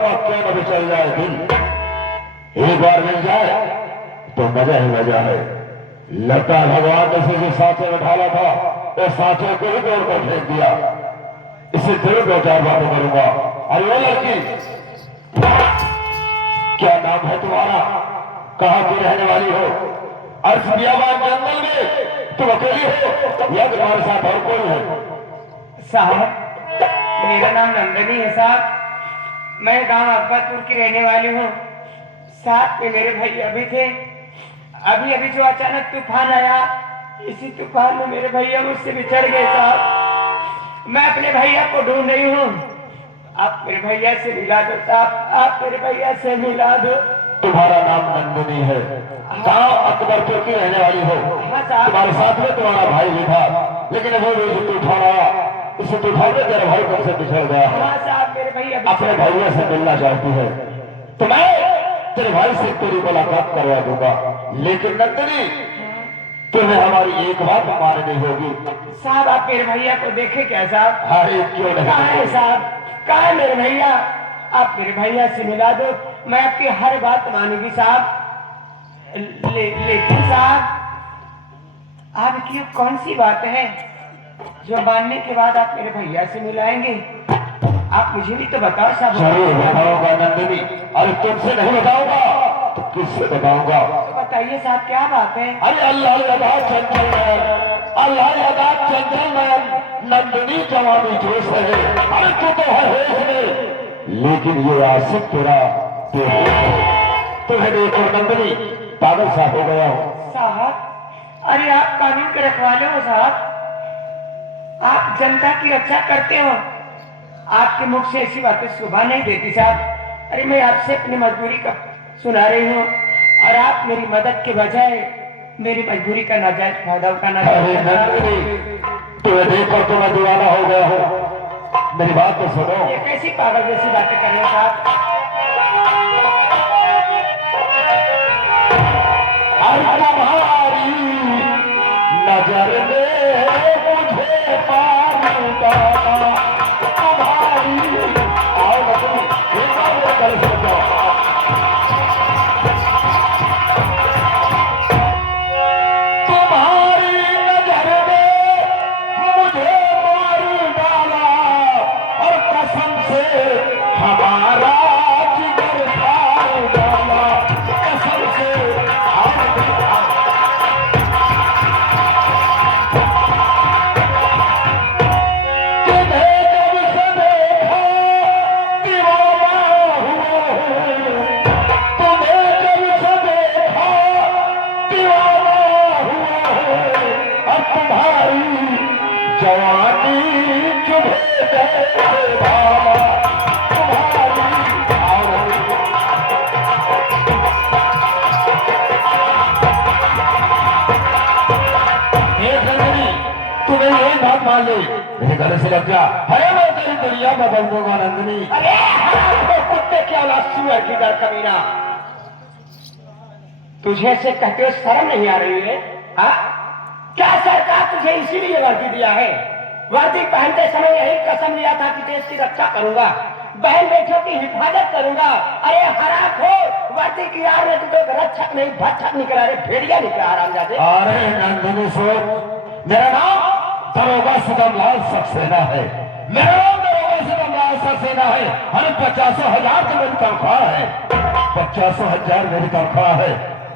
क्यों न भी चल जाए दिल, एक बार मिल जाए तो मजा ही मजा है। लगता है भगवान ने जो सांचे में ढाला था वो सांचे को ही तोड़ कर फेंक दिया। इसे जरूर दो चार बातें करूंगा। अरे वो लड़की, क्या नाम है तुम्हारा? कहाँ की रहने वाली हो? अर्श बियाबान जंगल में तुम अकेली हो या तुम्हारे साथ और कोई है? साहब, मेरा नाम नंदनी है साहब। मैं गांव अकबरपुर की रहने वाली हूँ। साथ में मेरे भैया भी थे। अभी अभी जो अचानक तूफान आया, इसी तूफान में मेरे भैया मुझसे बिछड़ गए साहब। मैं अपने भैया को ढूंढ रही हूँ। आप मेरे भैया से मिला दो साहब, आप मेरे भैया से मिला दो। तुम्हारा नाम नंदनी है, गांव अकबरपुर की रहने वाली हो। हाँ साहब। तुम्हारे साथ में तुम्हारा भाई भी था, लेकिन वो जो तूफान आया, इस तूफान में तेरा भाई तुमसे बिछड़ गया है। हाँ साहब, मेरे भैया अपने भैया से मिलना चाहती है तो मैं तेरे भाई से तेरी मुलाकात करवा दूंगा, लेकिन नंदनी तुम्हें हमारी एक बात माननी होगी। साहब, आप मेरे भैया को देखे क्या साहब? हाँ, क्यों नहीं? कहाँ है साहब? कहाँ है मेरे भैया? आप मेरे भैया से मिला दो, मैं आपकी हर बात मानूंगी साहब। लेकिन साहब, आपकी कौन सी बात है जो मानने के बाद आप मेरे भैया से मिलाएंगे? आप मुझे भी तो बताओ साहब। जरूर बताऊंगा नंदिनी, अरे तुमसे नहीं बताऊंगा तो किससे बताऊंगा? तो बताइए साहब, क्या बात है? अरे अल्लाह अदा चंचल नयन, अल्लाह अदा चंचल नयन, नंदिनी जवानी जोश है। अरे तू तो है होश में, लेकिन ये आशिक तेरा तुम्हें देखकर नंदिनी पागल सा हो गया हो। साहब, अरे आप कानून के रखवाले हो साहब, आप जनता की रक्षा करते हो। आपके मुख से ऐसी बातें शोभा नहीं देती साहब। अरे मैं आपसे अपनी मजबूरी का सुना रही हूँ और आप मेरी मदद के बजाय मेरी मजबूरी का नाजायज फायदा उठाना चाहते हैं। तुम्हें देखकर तो मैं दीवाना हो गया हूँ। मेरी बात तो सुनो। ये कैसी पागल जैसी बातें कर रहे हो साहब? तुम्हारी नजर में मुझे पाऊंगा, तुम्हारी तुम्हारी नजर में मुझे मार डाला और कसम से हमारा जिगर फाड़ डाला, कसम से गले से लग जा। अरे मैं तेरी दुनिया में बन दूंगा नंदिनी। अरे कुत्ते क्या लाशुअर की दर कमीना, तुझे से कहते हो शर्म नहीं आ रही है? हाँ, क्या सरकार तुझे इसीलिए वर्दी दिया है? वर्दी पहनते समय यही कसम लिया था कि देश की रक्षा करूंगा, बहन बेटियों की हिफाजत करूंगा। अरे हराक हो, वर्दी की आड़ में तुझे रक्षक नहीं भक्षक निकला, अरे भेड़िया निकला आराम जाते। अरे नंदिनी सोच, मेरा नाम दरोगा सितमलाल सक्सेना है। मेरा नाम दरोगा सितमलाल सक्सेना है। अरे 50,000 तो मेरी तनख्वाह है, 50,000 मेरी तनख्वाह है।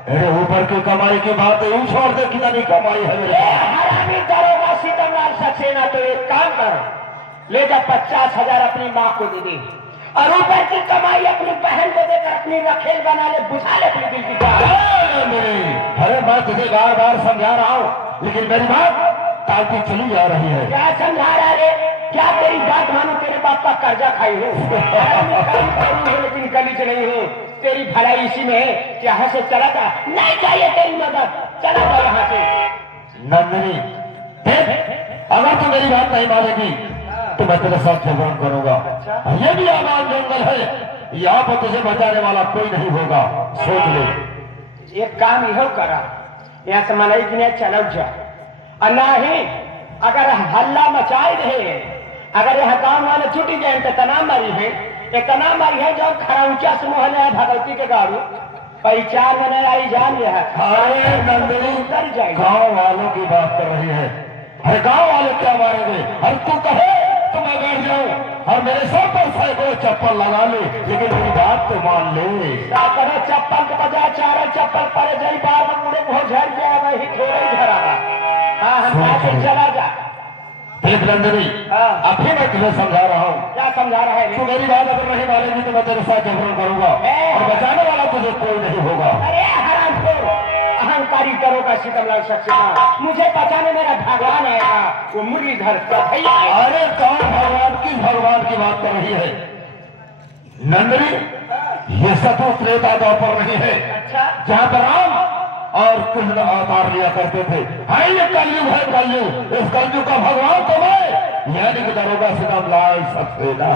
मेरे ऊपर की कमाई की बात यूं छोड़ दे, कितनी कमाई है मेरे हरामी दरोगा सितमलाल सक्सेना, तो एक काम कर, ले जा 50,000 अपनी माँ को दे दे और ऊपर की कमाई अपनी बहन को देकर अपनी रखेल बना ले, बुझा ले अपनी दिल की बात। अरे मैं तुझे बार बार समझा रहा हूँ, लेकिन मेरी बात टालती चली जा रही है। क्या समझा रहा है? क्या तेरी बात मानो तेरे बाप का कर्जा खाई हो? लेकिन गलीच नहीं हो, तेरी भलाई इसी में है कि यहाँ से चला जा, नहीं चाहिए तेरी मदद, चला जा यहाँ से। नंदिनी अगर तू मेरी बात नहीं मानेगी तो मैं तेरे साथ झगड़ा करूंगा। ये भी आबाद जंगल है, यहाँ पर तुझे बचाने वाला कोई नहीं होगा, सोच ले। एक काम यह करा, यहाँ से मलाई की चला जा, और ना ही अगर हल्ला मचाए रहे, अगर यहाँ गाँव वाले छुट्टी जाए तो तनाव मारी है, इतना मरिया जो खरौचा से मोहन है भगवती के गाड़ू पहचान में नहीं आई जान लिया अरे नंदिनी उतर जाएगी। गांव वालों की बात कर रही है। अरे गांव वाले क्या मारेंगे? हर तू कहे तो मैं बैठ जाऊं और मेरे सर पर सैकड़ों चप्पल लगा ले, लेकिन मेरी बात तो मान ले। सैकड़ों चप्पल के बजाय चारों चप्पल पड़े जाई बार में मुड़े बहुत झड़ जाए वही थोड़े ही झड़ा। हाँ हम ऐसे चला जा। देख नंदिनी अभी मैं तुझे समझा रहा हूँ। क्या समझा रहा है? तू मेरी बात अगर नहीं मानेगी तो मैं तेरे साथ जबरन करूंगा और बचाने वाला तुझे कोई नहीं होगा। अरे हरामखोर अहंकारी करो का सितम लग सकता। मुझे बचाने मेरा भगवान आएगा, वो मुरलीधर भैया। अरे कौन भगवान? किस भगवान की बात कर रही है नंदिनी? ये सतु त्रेता दौर पर नहीं है। अच्छा जहाँ पर राम और कृष्ण अवतार लिया करते थे। हाँ ये कलयुग है, कलयुग। इस कलयुग का भगवान तो मैं, यानी कि दरोगा सीताम लाल सक्सेना।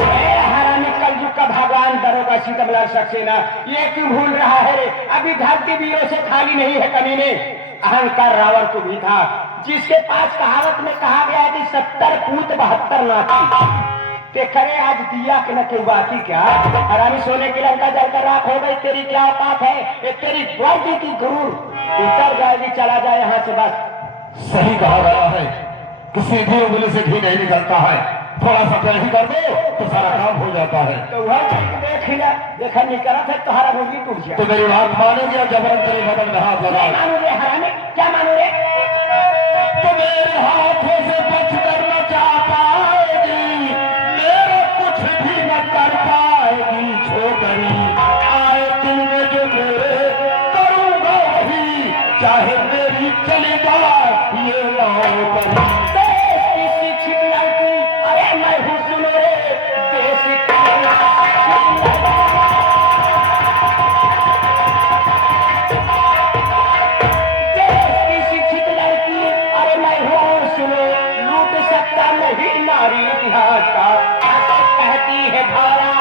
हरामी कलयुग का भगवान दरोगा सीतम लाल सक्सेना। ये क्यों भूल रहा है? अभी धरती वीरों से खाली नहीं है कमीने। अहंकार रावण को भी था, जिसके पास कहावत में कहा गया है कि 70 पूत 72 नाती। ते करे आज दिया के न के बाकी क्या? हरामी सोने की लंका जलकर राख हो गई। तेरी क्या औकात है? ये तेरी ग्वालिटी की गुरूर उतर जाएगी, चला जाए यहाँ से बस। सही कहा गया है कि सीधी उंगली से घी नहीं निकलता है। थोड़ा सा नहीं कर दो तो सारा काम हो जाता है। तो वह देख लिया, देखा निकला था तुम्हारा मुर्गी टूट गया। तो मेरी बात मानेगी और जबरन तेरे बदन में हाथ लगा। मानो रे हरामी, क्या मानो रे? तो मेरे हाथों से बच कर न जा पाएगी, मेरा कुछ भी न कर पाएगी छोकरी। आए दिन में जो मेरे करूंगा वही, चाहे मेरी चली जाए ये नौकरी। शिक्षित लड़की, अरे मैं हूँ सुनो रे देश की शिक्षित लड़की, अरे मैं हूँ सुनो, लूट सकता नहीं नारी इतिहास का। कहती है धारा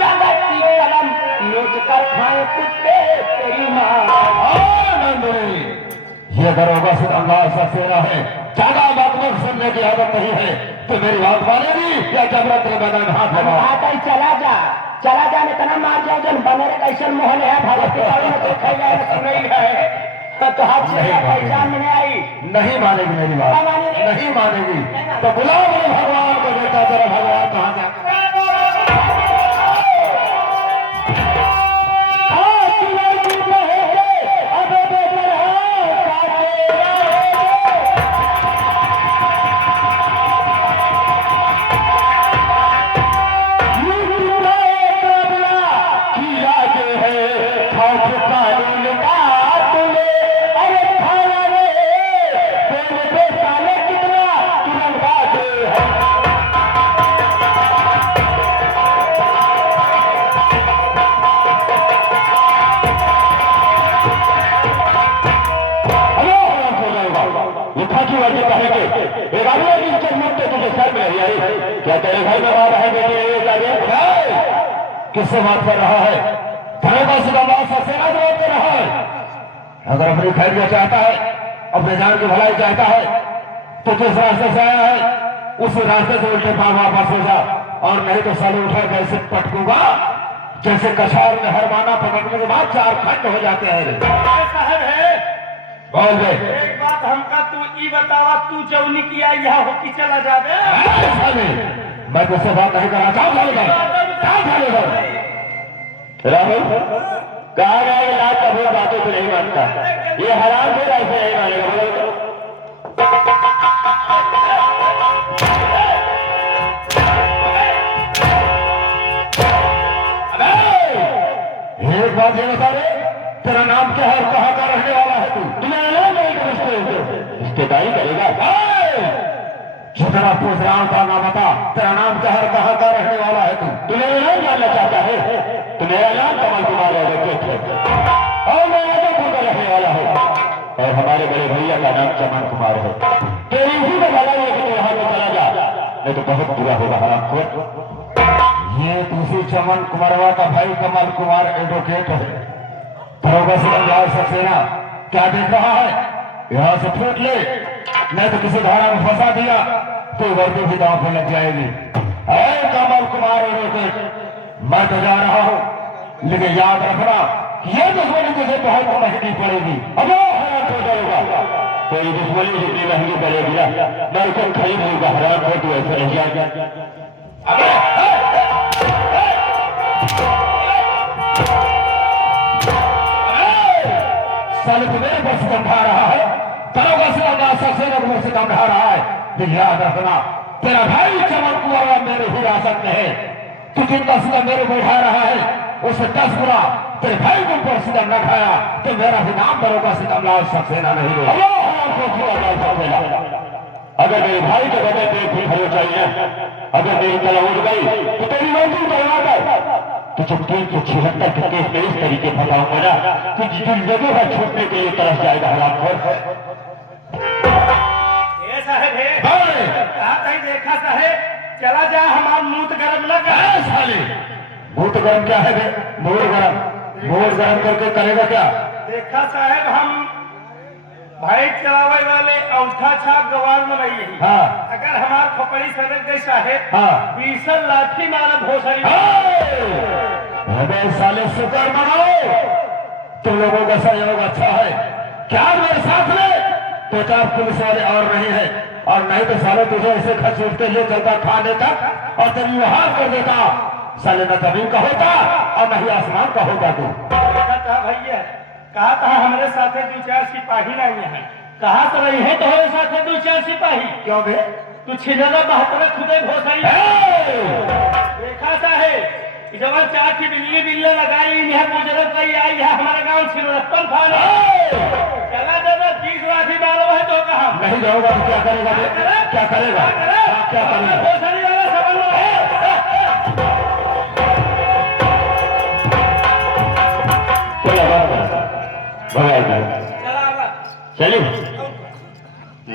जगत की कलम, नोच कर खाए कुत्ते तेरी माँ। ये दरोगा सीताम लाल सक्सेना है। ज्यादा बात सुनने की आदत नहीं है। तो मेरी बात मानेगी या जबरन तेरे बदन में हाथ लगा? चला जा, चला जा, इतना मार जाओ जन बने कैसे मोहन है भगवती में देखा जाए सुन है तो हाथ से पहचान में नहीं आई। नहीं मानेगी मेरी बात, नहीं मानेगी। तो बुलाओ मेरे भगवान को। बेटा तेरा भगवान कहाँ जा? क्या तेरे घर में बात है बेटी? किससे बात कर रहा है? दरोगा सीताम लाल सक्सेना से बात कर रहा है। अगर अपनी खैरियत चाहता है, अपने जान की भलाई चाहता है, तो जिस रास्ते से आया है उस रास्ते से उल्टे पांव वापस हो जा, और नहीं तो साले उठा कैसे पटकूंगा जैसे कछार में हर माना पटकने के बाद 4 खंड हो जाते हैं। साहब है बोल दे। एक बात हमका तू ई बतावा, तू जौनी किया यहाँ हो कि चला जावे? मैं तुझसे बात नहीं करना चाहूँ। राहुल कहा गया ये लाज कभी बातों को नहीं मानता। ये हराम से ऐसे नहीं मानेगा। बोलो एक बात ये बता दे, तेरा नाम क्या है और कहाँ का रहने वाला है? तू तुम्हें रिश्तेदारी करेगा? जितना पूछ रहा हूं का नाम बता। तेरा नाम क्या है, कहाँ का रहने वाला है? तू तुम्हें नाम जानना चाहता है? तो मेरा नाम कमल कुमार है और मैं आजमपुर का रहने वाला हूँ, और हमारे बड़े भैया का नाम चमन कुमार है। तेरी उसी को भला है कि तू यहाँ से चला जा, नहीं तो बहुत बुरा होगा हरामखोर। ये दूसरी चमन कुमारवा का भाई कमल कुमार एडवोकेट है। दरोगा सीताम लाल सक्सेना क्या देख रहा है? यहाँ से फूट ले, नहीं तो किसी धारा में फंसा दिया तो वर्दी भी दांव पे लग जाएगी। कमल कुमार एडवोकेट, मैं तो जा रहा हूँ, लेकिन याद रखना ये दुश्मनी तुझे बहुत महंगी पड़ेगी। अब हैरान हो जाएगा तो ये दुश्मनी जितनी महंगी पड़ेगी ना, मैं उसको खरीद लूंगा। हैरान हो तू ऐसे रह जा। साले तू मेरे पर सितम ढा रहा है, दरोगा सितम से सितम ढा रहा है। लेकिन याद रखना तेरा भाई चमन कुआं मेरे हिरासत में है। तू जितना सितम मेरे को ढा रहा है उससे 10 गुना तेरे भाई को ऊपर सितम न खाया तो मेरा भी नाम दरोगा सितम लाल सक्सेना नहीं होगा। अगर मेरे भाई के बदले तेरे फिर खड़े चाहिए, अगर मेरी तला उठ गई तो तेरी मंजिल बढ़वा कर तो जब 376 के केस में इस तरीके फंसाऊंगा ना तो जितनी जगह है छूटने के लिए तरफ जाएगा। हरामखोर साहेब है कहा कहीं देखा साहेब, चला जा हमारा मूत गरम लगा। साले मूत गरम क्या है बे? मूड गरम करके करेगा क्या? देखा साहेब हम भाई चलावे वाले औठा छाप गवार में रही है। हाँ। अगर हमार खोपड़ी सदर गई साहेब, हाँ। 20 लाठी मारा भोसड़ी। अबे साले शुक्र मनाओ तुम लोगों का सहयोग अच्छा है। क्या मेरे साथ में तो 4 पुलिस वाले और नहीं है, और नहीं तो साले तुझे ऐसे खसूटते ले चलता खाने तक और तेरी वहां कर देता। साले न जमीन का होता और न ही आसमान का होता। तू कहा भैया कहा था हमारे साथ 2-4 सिपाही नहीं है। कहा तो रही है तो हमारे साथ 2-4 सिपाही क्यों बे? तू छिलना बहत्तर खुदे भोसड़ी देखा साहेब जब 4 की बिल्ली लगाई यहाँ गुजरत गई आई है हमारे गाँव छिलरप्पन फाने चला दादा 20 लाठी मारो है तो कहा नहीं जाऊंगा तो क्या करेगा? क्या करेगा? क्या करेगा? भोसड़ी वाला समझ लो चलिए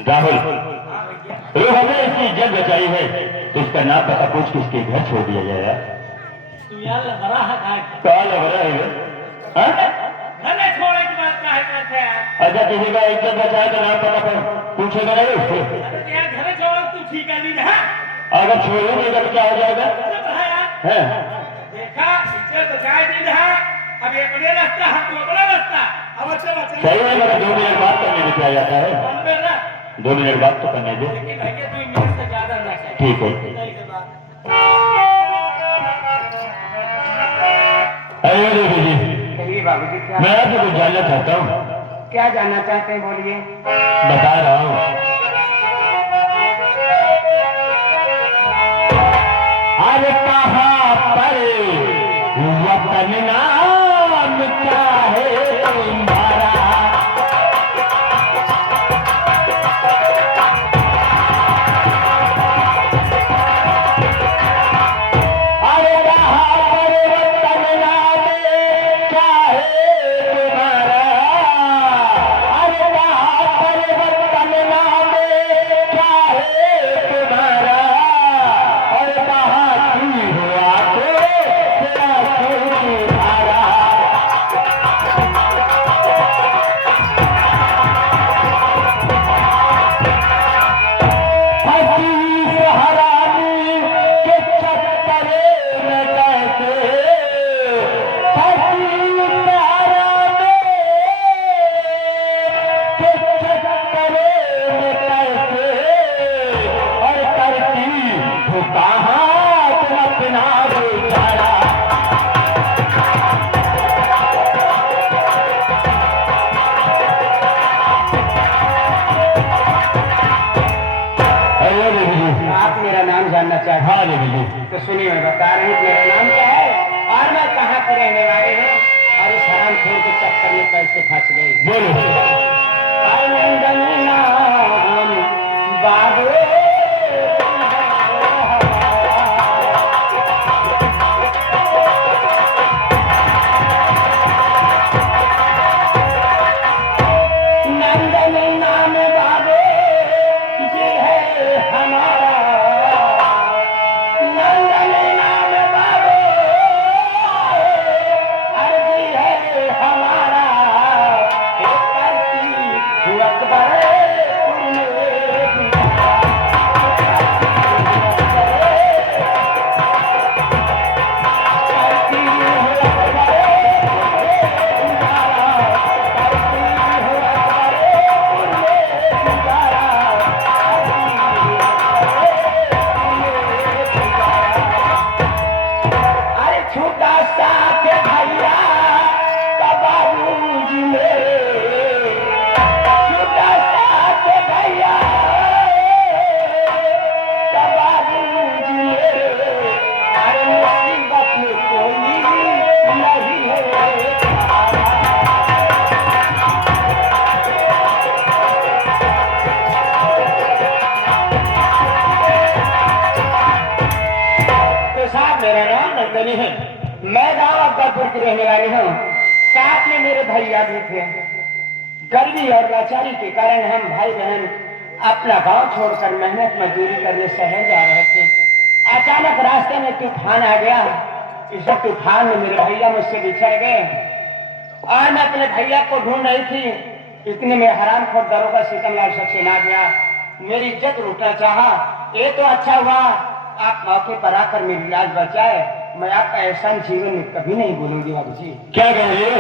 राहुल तो हमें इसकी इज्जत बचाई है तो इसका नाम पता पूछ के इसके घर छोड़ दिया जाएगा। बड़ा है कहा लग रहा है छोड़े की बात क्या है? अच्छा किसी का इज्जत बचाए तो नाम पता पर पूछेगा नहीं उसको। घर छोड़ो तू ठीक है नहीं अगर छोड़ेंगे तो क्या हो जाएगा? है देखा इज्जत बचाए दिन है अब एक बड़े रास्ता हम तो बड़ा रास्ता अब अच्छा बच्चा सही है। मेरा 2 मिनट बात करने में क्या जाता है? 2 मिनट बात तो करने दे। लेकिन भैया 2 मिनट से ज्यादा ना ठीक है। अरे देवी जी कहिए बाबूजी क्या मैं आपसे कुछ जानना चाहता हूँ। क्या जानना चाहते हैं बोलिए। बता रहा हूँ अरे कहाँ पर वतन नाम क्या है तुम्हारा? अरे कहाँ पर वतन नाम क्या है तुम्हारा? अरे कहाँ पर वतन नाम क्या है तुम्हारा? और कहाँ की हुआ तो तेरा कोई धारा? हकीम हरामी के चक्करे में कैसे हकीम हरामी के चक्करे में कैसे और करती तो कहाँ तुम अपना बेचारा? अरे देवी जी आप मेरा नाम जानना चाहते हाँ देवी जी हैं तो सुनिए मैं बता रही हूँ मेरा नाम क्या है और मैं कहाँ पे रहने वाले हूँ और इस हरामखोर के चक्कर में कैसे फंस गई। बोलो। आनंदन नाम बाबू नंदन नाम बाबू ये है हमारा नंदन नाम बाबू अर्जी है हमारा एक दौलतपुर की रहने वाली हूँ। साथ में मेरे भैया भी थे। गर्मी और लाचारी के कारण हम भाई बहन अपना गांव छोड़कर मेहनत मजदूरी करने शहर जा रहे थे। अचानक रास्ते में तूफान आ गया। इस तूफान में मेरे भैया मुझसे बिछड़ गए और मैं अपने भैया को ढूंढ रही थी। इतने में हरामखोर दरोगा सीतमलाल सक्सेना गया। मेरी इज्जत लूटना चाहा। ये तो अच्छा हुआ आप मौके पर आकर मेरी लाज बचाए। मैं आपका एहसान जीवन में कभी नहीं भूलूंगी बाबू जी। क्या कह रही हो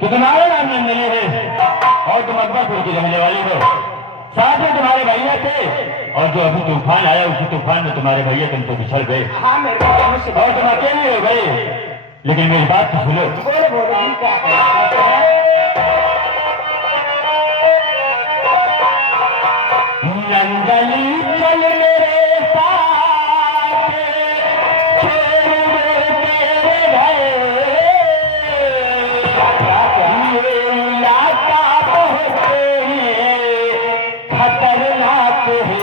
कि तुम्हारे नाम में मिले है और तुम अकबरपुर की रहने वाली हो। साथ में तुम्हारे भैया थे और जो अभी तूफान आया उसी तूफान में तुम्हारे भैया तुमसे बिछड़ गए। हाँ मेरे भैया मुझसे और तुम अकेले हो गए। लेकिन मेरी बात तो सुनो। बोलो बोलो जी क्या करें? नंदली चल मेरे साथ छोड़ तेरे घर। ये इलाका बहुत खतरनाक है।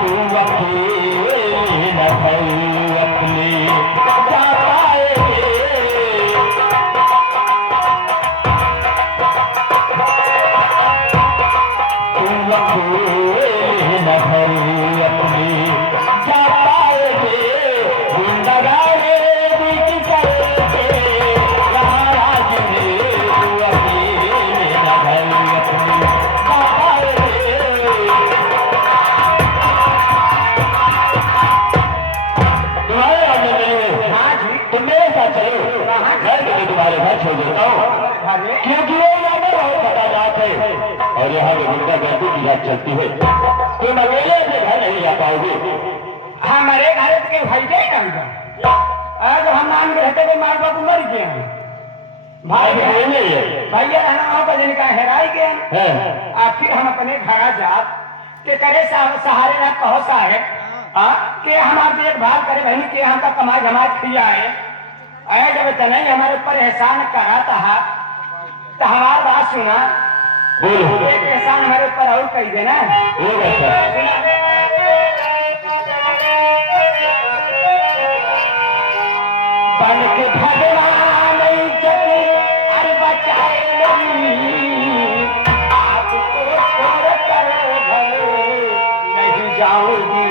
तू अकेले न भई अपने जा पाएंगे। न भई अपने जा पाएंगे। जिंदगानी की करेंगे महाराज ने। तू अकेले न भई अपने जा पाएंगे। तुम्हारे आगे मिले। हाँ जी तुम मेरे साथ चलो। घर में तुम्हारे घर छोड़ देता हूँ क्योंकि वो यहाँ बहुत बड़ा रात है और यहाँ पे गुंडागर्दी की रात चलती है। तुम अकेले अपने घर नहीं जा पाओगे। हमारे घर के भाई गए कहीं आज हम मान के रहते मार बाबू मर गए हैं। भाई नहीं है भैया रहना का जिनका हेराई गए। आखिर हम अपने घर जात के करे सहारे ना कहो साहेब के हमारे देखभाल करे बहनी के हम का कमाई जमाई खिया है। आया जब तने हमारे ऊपर एहसान करा था तो हमारी बात सुना। बोलो। एक एहसान हमारे ऊपर और कही देना। वो कैसा? बन के भगवान जब अरे बचाए नहीं आपको छोड़ कर घर नहीं जाऊंगी।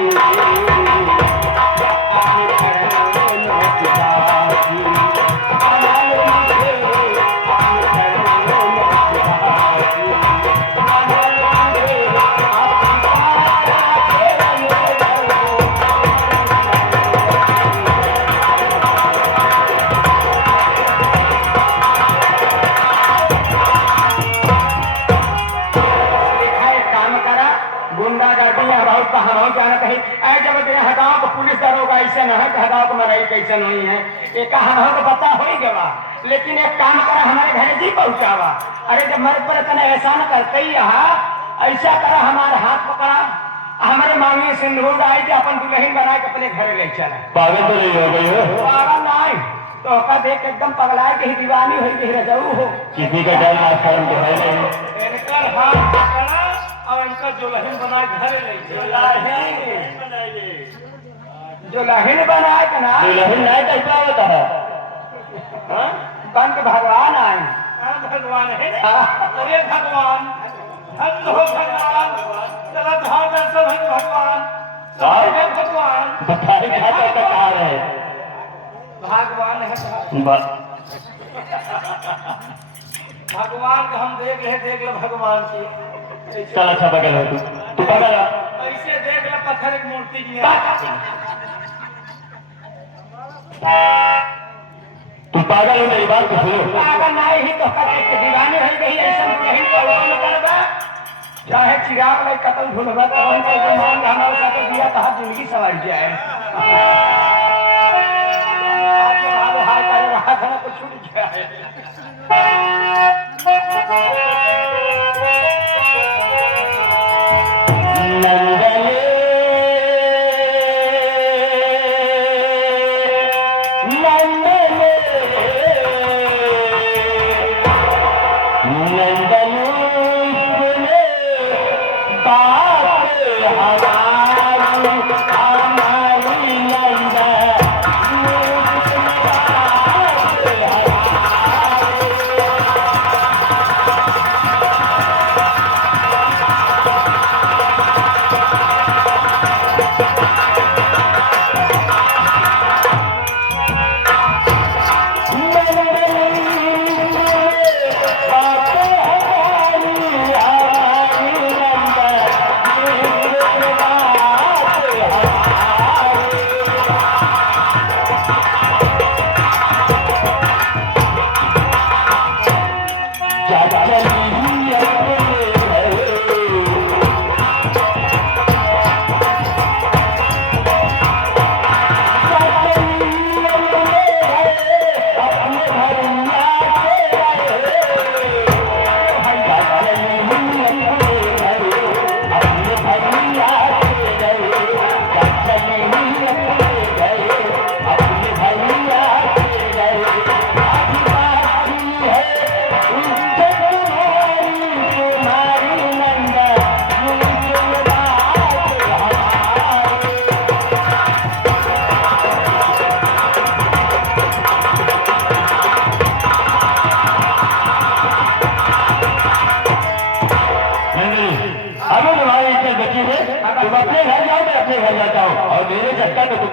ऐसा न है कहदाओ को मराई कैसे नहीं है। एक हम तो पता हो ही गवा लेकिन एक काम करा हमारे घर जी पहुंचावा। अरे जब मेरे पर इतना एहसान करते ही ऐसा करा हमारे हाथ पकड़ा हमारे मांगी सिंदूर आई कि अपन दुल्हन बना के अपने घर ले चला। पागल तो नहीं हो गई हो? पागल नहीं तो का देख एकदम पगलाए के ही दीवानी हुई के रजाऊ हो। किसी का डर ना शर्म तो है नहीं। इनका हाथ पकड़ा और इनका दुल्हन बना घर ले चला। जो लहन बनाए का ना दुल्हन नहीं कैसा होता है? बन के भगवान आए। भगवान है। अरे भगवान हम तो भगवान चला धार दर्शन है भगवान। है भगवान बताई क्या करता कहा रहे? भगवान है भगवान को हम देख लो भगवान की। चल अच्छा पकड़ लो तू पकड़। ऐसे देख लो पत्थर एक मूर्ति की। तू पागल हो मेरी बात को सुनो। पागल नहीं ही तो कते के दीवाने हो गई ऐसा नहीं कौन करबा। चाहे चिराग में कतल ढूंढबा तो उनको जो मान गाना उसा के दिया कहा जिंदगी सवार जाए। आज बाबू हाय करे रहा था तो छूट गया है। हमारी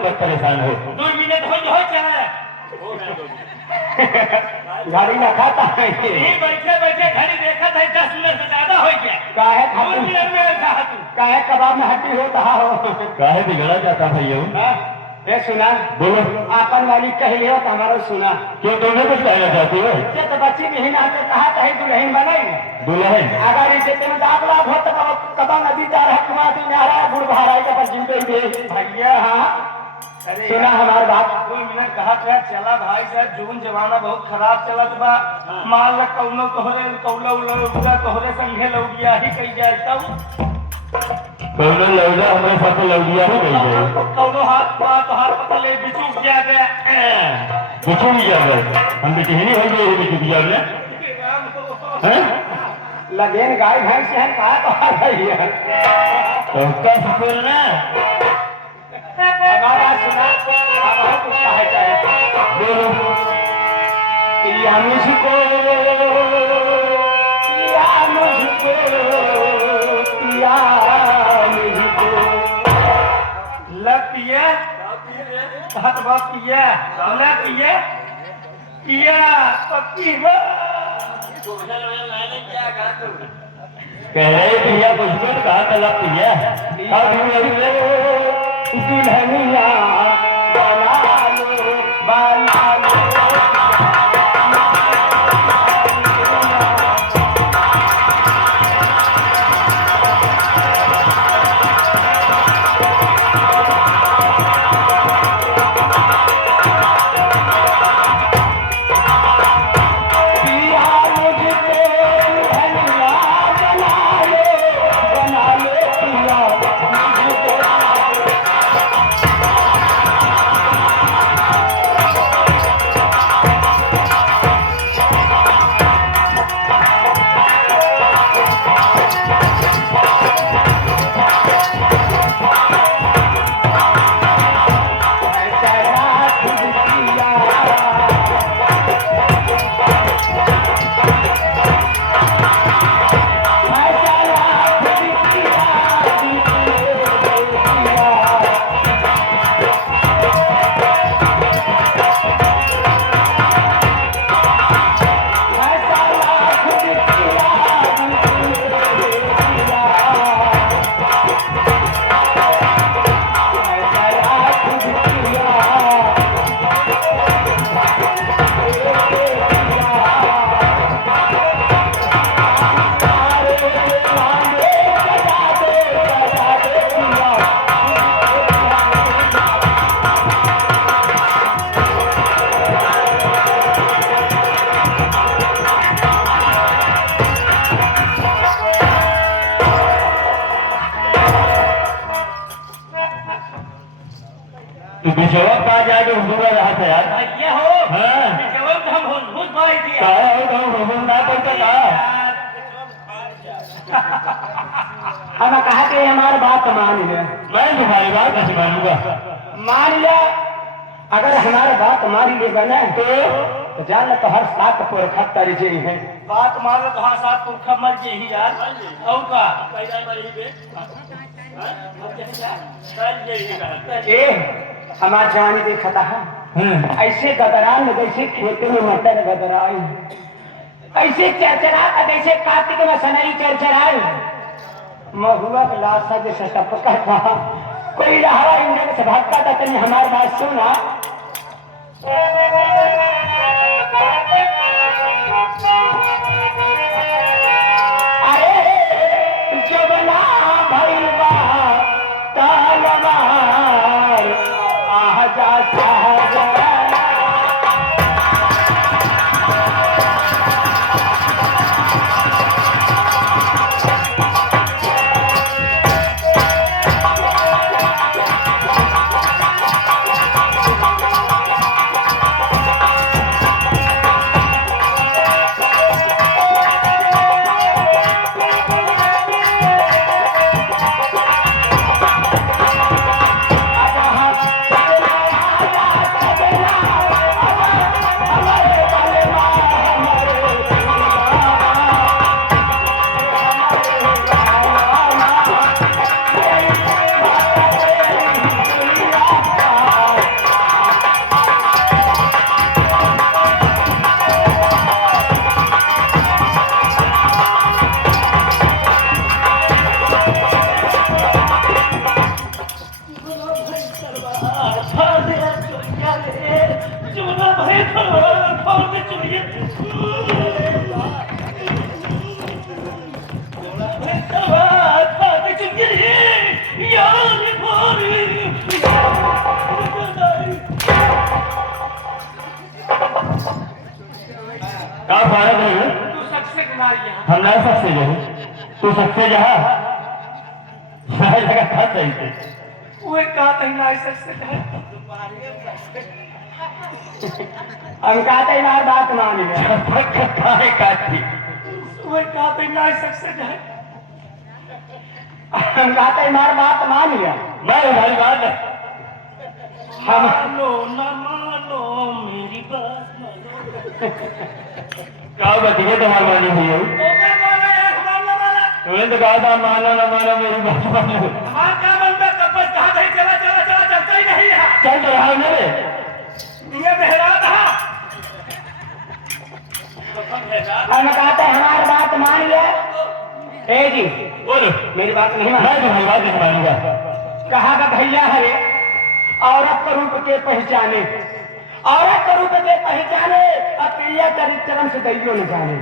मत परेशान हो। 2 मिनट हो चला गाड़ी ना खाता है यही बैठे बैठे घड़ी देखा था 10 मिनट से ज्यादा हो गया। काहे 2 मिनट में ऐसा तू काहे कबाब में हड्डी होता हो। काहे बिगड़ा जाता भैया? ये सुना बोलो। आपन वाली कह लियो तो हमारा सुना। क्यों तुमने कुछ कहना चाहती हो? ये तो बच्ची भी ना के कहा चाहे दुल्हन बनाई दुल्हन अगर इसे तेरे दाग लाभ हो तो कबा नदी जा रहा कुआं से नहरा गुड़ बहारा का पर जिंदे दे भैया। हाँ अरे सुना हमारी बात। 2 मिनट कहा क्या चला भाई साहब जून जमाना बहुत खराब चलत बा। मान ल कौनो तोहरे कौला उला तोहरे संगे लौडिया ही कही जाए तब कौनो लौड़ा हमारे साथ लौड़िया ही गई है। कौनो हाथ पा तो हाथ पतले बिचूक जा गया। बिचू भी जा गए हम बिचहनी हो गए बिचू भी जा गए हैं? लगेन गाय भैंस है कहा तो आ गई है। तो उसका सफल ना हमारा सुना हमारा कुछ कहा चाहे बोलो। या मुझको लपिया हाथ बाप पिया लपिया पिया पप्पी कह रहे भैया कुछ भी कहा तलब भैया दुल्हनिया बना लो जवाब कहा जाए जो हुजूरा रहा था यार। भैया हो हाँ। जवाब हम हुजूर भाई दिया कहा हो तो हुजूर ना पड़ता कहा। हम कहा कि हमारी बात मान ले। मैं तुम्हारी बात नहीं मानूंगा। मान लिया अगर हमारी बात मान ले बने तो जान तो हर सात पुरखा तरजे है। बात मान लो तो हाँ साथ पुरखा मर जे ही यार और का ए हमार जवानी देखता है ऐसे गदरान में जैसे खेते में मटर गदराई ऐसे चरचरा जैसे कार्तिक में सनई चरचराई महुआ का लाशा जैसे टपका था कोई रहा इंजन से भागता था। तनी हमारी बात सुना अरे जबना भैया तालवार आजा साजा हे भगवान फोड़ के चलिए का फायदा नहीं है तू सबसे गिनाई हम नहीं सकते जो तू सकते जहाँ सारी जगह खा चाहिए वो कहा नहीं ना सकते हम कहते हैं हमारी बात मान लिया खाए काटी वो कहा नहीं ना सकते हम कहते हैं हमारी बात मान लिया मैं तुम्हारी बात है मानो न मानो मेरी बात मानो क्या बताइए तुम्हारी बात हुई है तो क्या मानो यार मानो मानो तुमने तो कहा था मानो ना मानो मेरी बात मानो हाँ क्या बनता कपस कहा नहीं चला चला चला चलता ही नहीं है चल तो रहा मेरे ये बहरा था हम कहते हैं हमारी बात मान लिया ए जी बोलो मेरी बात नहीं मान मैं तुम्हारी बात नहीं मानूंगा कहा का भैया हरे औरत के रूप के पहचाने औरत के रूप के पहचाने और प्रिया चरित्रम से दैयो न जाने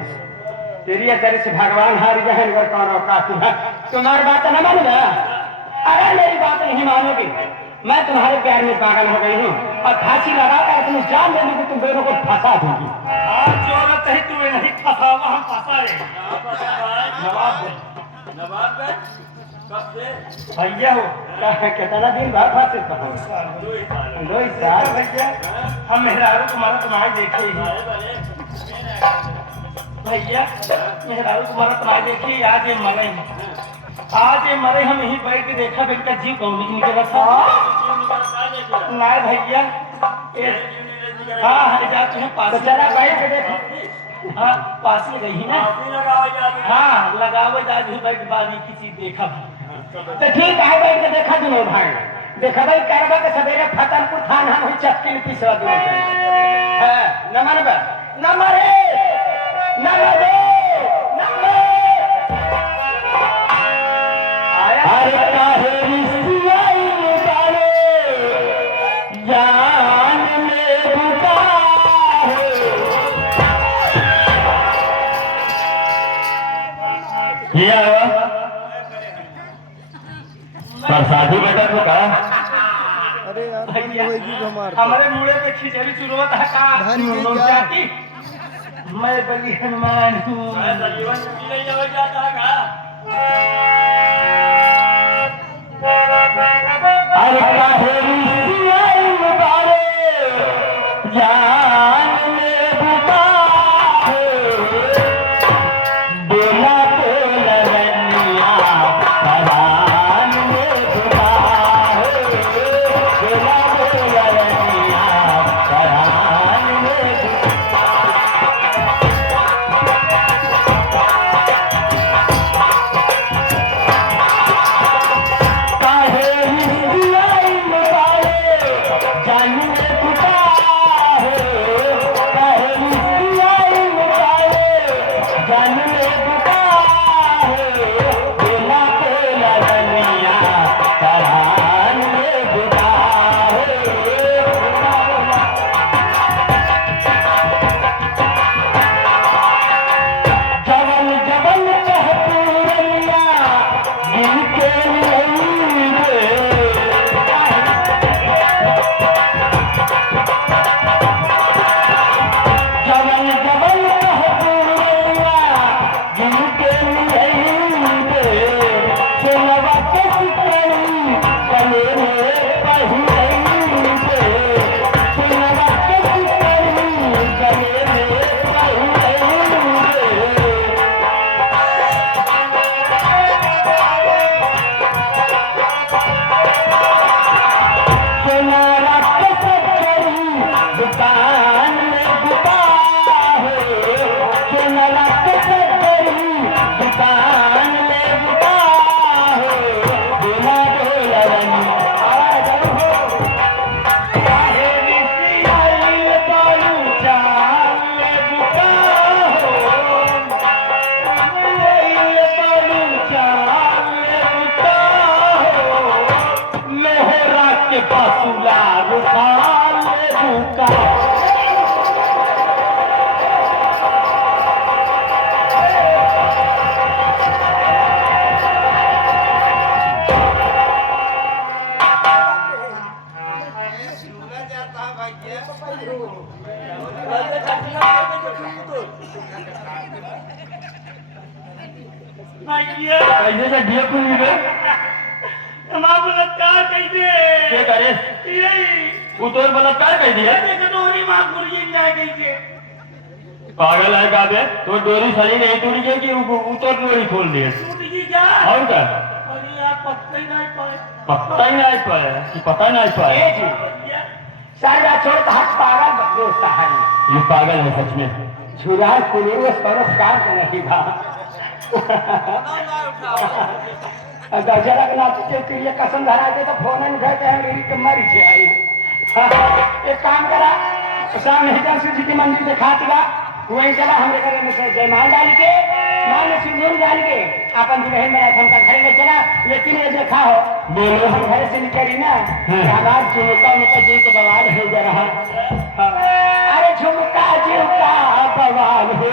प्रिया चरित्र भगवान हरि बहन वर कौन औकात है तुम्हारी बात न मानूंगा अगर मेरी बात नहीं मानोगी मैं तुम्हारे प्यार में पागल हो गई हूँ और फांसी लगाकर अपनी जान दे दूंगी तुम दोनों को फंसा दूंगी आज जरूरत है तुम्हें नहीं फंसा वहां फंसा है नवाब भैया हो कितना दिन बाद फांसी पकड़ा 2 साल भैया हम मेहरारू तुम्हारा तुम्हारे देखे ही भैया मेहरारू तुम्हारा तुम्हारे देखे आज ये मरे आज ये मरे हम यहीं बैठ के देखा बेटा जीव कौन निकला था ना भैया हाँ हाँ जा तुम्हें पास तो चला बैठ के देखो हाँ पास में गई ना हाँ लगावे जा बैठ बाजी की चीज देखा तो ठीक है बैठ के देखा दोनों भाई देखा भाई करवा के सवेरे फतनपुर थाना हुई चक्की पिसवा दो न मरबा न मरे न मरे न मरे अरे काहे रिश्तियाई डाले जान में बुका है बरसाती बेटा तो कहा अरे यार बंद होएगी तो हमारे हमारे मुड़े पे खिचड़ी चुरवत है का धानी के लोग क्या? जाती मैं बली हनुमान हूँ अरे काहे रिश्तियाई डाले जान में बुका है बोला बोला रनिया परान में बुका है बोला बोला रनिया परान में बुका काहे रिश्तियाई डाले जान में बुका है भैया कैसे से ढिया खुल गए हमारा बलात्कार कैसे के करे यही वो तो बलात्कार कर दिया डोरी माँ गुड़िए जाए कैसे पागल है का बे तो डोरी सही नहीं टूट गई कि वो तो डोरी खोल दिए टूट गई क्या और क्या अरे यार पत्ता ही नहीं पाए पता ही नहीं पाया कि पता नहीं पाया ए जी सारा छोड़ हाथ पागल दोस्त है ये पागल है सच में झुरार कुलीरो सरोकार को नहीं था गजरा के नाच के लिए कसम धरा दे तो फोन नहीं उठाते हैं मेरी तो मर जाए एक काम करा सामने हिजन से जी मंदिर दिखा दिया वहीं चला हमरे घर में से जयमाल डाल के मान सिंदूर डाल के अपन दुल्हन में हमका घर में चला लेकिन ये देखा हो बोलो हम घर से निकली ना आवाज झुमका उनका जी के बवाल हो जा रहा अरे झुमका झुमका बवाल हो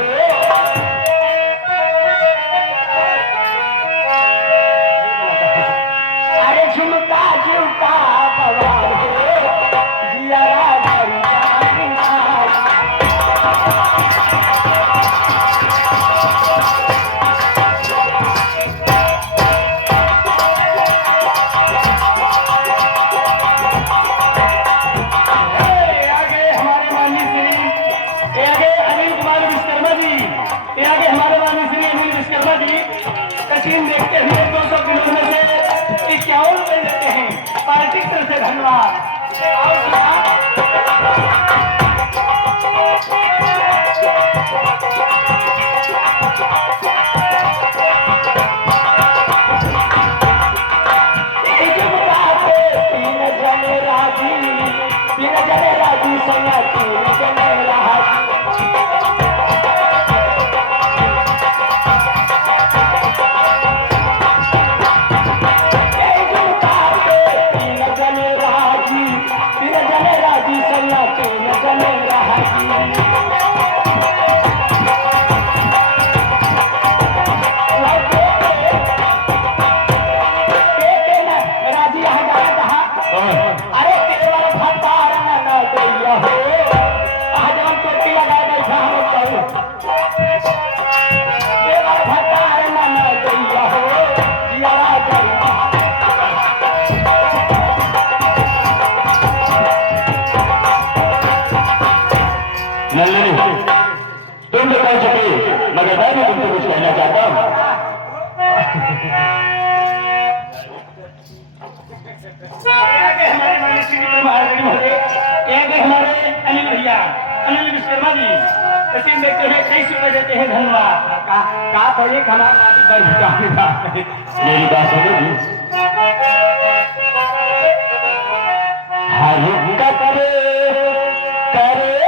अरे झुमका झुमका बवाल हो जिया देखते हुए 200 किलो में से 51 रुपए देते हैं पार्टी की तरफ से धन्यवाद तीन जने राजी सैया तीन जने राजी तुम तो कह चुके मगर मैं भी तुमसे कुछ कहना चाहता हूँ हमारे अनिल भैया अनिल विश्वकर्मा जी कसीम देखते हैं 23 रुपए देते हैं धन्यवाद का तो एक हमारा नानी बड़ी मेरी बात सुनो हर करे करे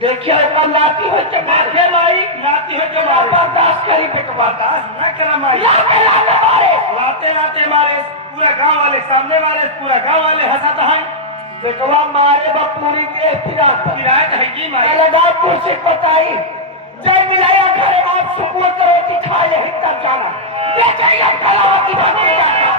देखिए लाती हो चमारे माई लाती हो जमारे बर्दाश्त करी पे बर्दाश्त न करा माई लाते लाते मारे लाते लाते मारे पूरा गांव वाले सामने वाले पूरा गांव वाले हंसाता है बेटवा मारे बपूरी के फिरात है की मारे लगा कुर्सी पताई जय मिलाया घरे आप सुकून करो कि खा यही तब जाना देखेगा कलावा की बातें जाना